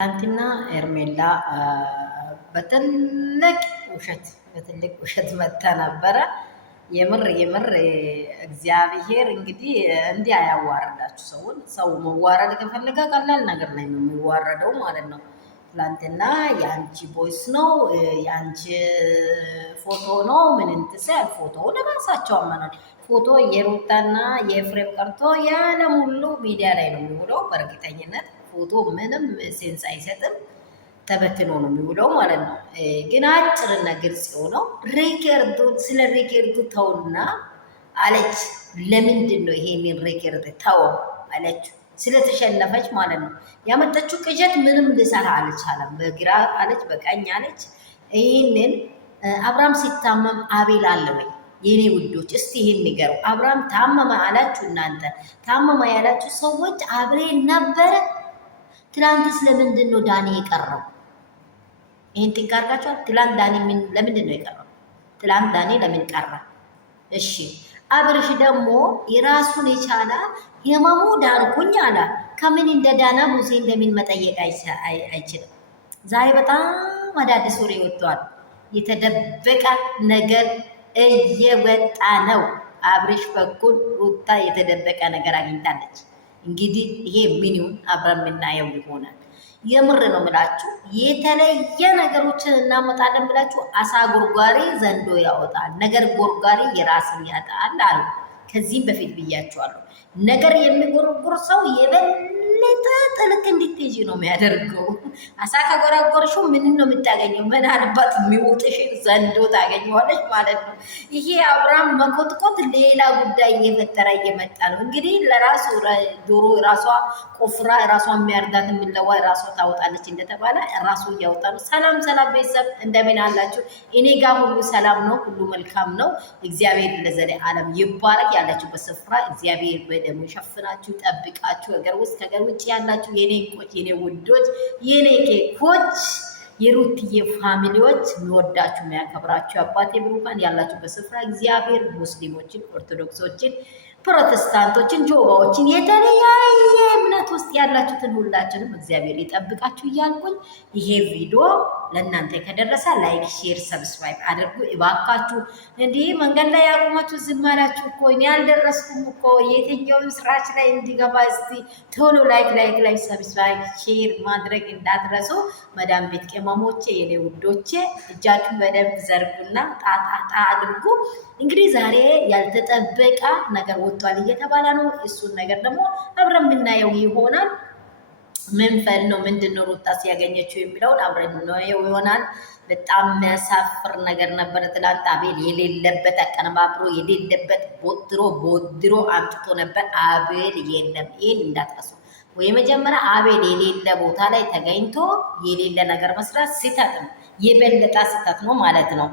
ትናንትና ሄርሜላ በትልቅ ውሸት መታ ነበረ። የምር እግዚአብሔር እንግዲህ እንዲህ አያዋርዳችሁ ሰውን። ሰው መዋረድ ከፈለገ ቀላል ነገር ላይ ነው የሚዋረደው ማለት ነው። ትናንትና የአንቺ ቦይስ ነው የአንቺ ፎቶ ነው ምን እንትሰል ፎቶውን ራሳቸው አመናል። ፎቶ የሩታና የኤፍሬም ቀርቶ የዓለም ሁሉ ሚዲያ ላይ ነው የሚውለው። በእርግጠኝነት ፎቶ ምንም ሴንስ አይሰጥም፣ ተበትኖ ነው የሚውለው ማለት ነው። ግን አጭርና ግልጽ የሆነው ሪከርዱ ስለ ሪከርዱ ተውና አለች። ለምንድን ነው ይሄንን ሪከርድ ተው አለች? ስለተሸነፈች ማለት ነው። ያመጣችው ቅዠት ምንም ልሰራ አልቻለም። በግራ አለች፣ በቀኝ አለች። ይህንን አብርሃም ሲታመም አቤል አለ ወይ? የኔ ውዶች እስቲ ይሄን ንገሩ። አብርሃም ታመመ አላችሁ እናንተ ታመመ ያላችሁ ሰዎች አብሬል ነበረ። ትላንት ስለምንድን ነው ዳኒ የቀረው? ይሄን ትንካርካችሁ። ትላንት ዳኒ ለምንድን ነው የቀረው? ትላንት ዳኒ ለምን ቀረ? እሺ አብርሽ ደግሞ የራሱን የቻለ ህመሙ ዳንኩኝ አለ። ከምን እንደ ዳና ሙሴ እንደምን መጠየቅ አይችልም። ዛሬ በጣም አዳዲስ ወሬ ወጥቷል። የተደበቀ ነገር እየወጣ ነው። አብርሽ በኩል ሩታ የተደበቀ ነገር አግኝታለች። እንግዲህ ይሄ ምን ይሁን አብረን የምናየው ይሆናል። የምር ነው የምላችሁ። የተለየ ነገሮችን እናመጣለን ብላችሁ አሳ ጎርጓሪ ዘንዶ ያወጣል፣ ነገር ጎርጓሪ የራስን ያጣል አሉ። ከዚህም በፊት ብያችኋለሁ። ነገር የሚጎረጉር ሰው የበለጠ ጥልቅ እንድትሄጂ ነው የሚያደርገው። አሳ ከጎረጎርሽው ምን ነው የምታገኘው? ምናልባት የሚውጥሽን ዘንዶ ታገኘዋለች ማለት ነው። ይሄ አብርሃም መኮትኮት ሌላ ጉዳይ እየፈጠረ እየመጣ ነው። እንግዲህ ለራሱ ዶሮ ራሷ ቆፍራ ራሷ የሚያርዳት የምለዋ ራሷ ታወጣለች እንደተባለ ራሱ እያወጣ ነው። ሰላም ቤተሰብ እንደምን አላችሁ? እኔ ጋር ሁሉ ሰላም ነው፣ ሁሉ መልካም ነው። እግዚአብሔር ለዘለዓለም ይባረክ። ያላችሁበት ስፍራ እግዚአብሔር በደሙ ይሸፍናችሁ ይጠብቃችሁ። ሀገር ውስጥ ከሀገር ውጭ ያላችሁ የኔ እንቆች፣ የኔ ውዶች፣ የኔ ኬኮች፣ የሩትዬ ፋሚሊዎች የሚወዳችሁ የሚያከብራችሁ አባቴ ብሩካን ያላችሁበት ስፍራ እግዚአብሔር ሙስሊሞችን፣ ኦርቶዶክሶችን፣ ፕሮቴስታንቶችን፣ ጆባዎችን የተለያየ እምነት ውስጥ ያላችሁትን ሁላችንም እግዚአብሔር ይጠብቃችሁ እያልኩኝ ይሄ ቪዲዮ ለእናንተ ከደረሰ ላይክ፣ ሼር፣ ሰብስክራይብ አድርጉ እባካችሁ። እንዲህ መንገድ ላይ ያቆማችሁ ዝም አላችሁ እኮ እኔ አልደረስኩም እኮ የትኛውም ስራች ላይ እንዲገባ እስቲ ቶሎ ላይክ፣ ሰብስክራይብ፣ ሼር ማድረግ እንዳትረሱ። መዳም ቤት ቅመሞቼ፣ የኔ ውዶቼ እጃችሁ በደንብ ዘርጉና ጣጣ አድርጉ። እንግዲህ ዛሬ ያልተጠበቀ ነገር ወጥቷል እየተባለ ነው። እሱን ነገር ደግሞ አብረን የምናየው ይሆናል። ምንፈል ነው ምንድነው ሩታ ሲያገኘችው የሚለውን አብረን ነው ይሆናል። በጣም የሚያሳፍር ነገር ነበር። ትላንት አቤል የሌለበት አቀነባብሮ የሌለበት ቦድሮ አምጥቶ ነበር። አቤል የለም። ይሄን እንዳትረሱ። ወይ መጀመሪያ አቤል የሌለ ቦታ ላይ ተገኝቶ የሌለ ነገር መስራት ስህተት ነው። የበለጠ ስህተት ነው ማለት ነው።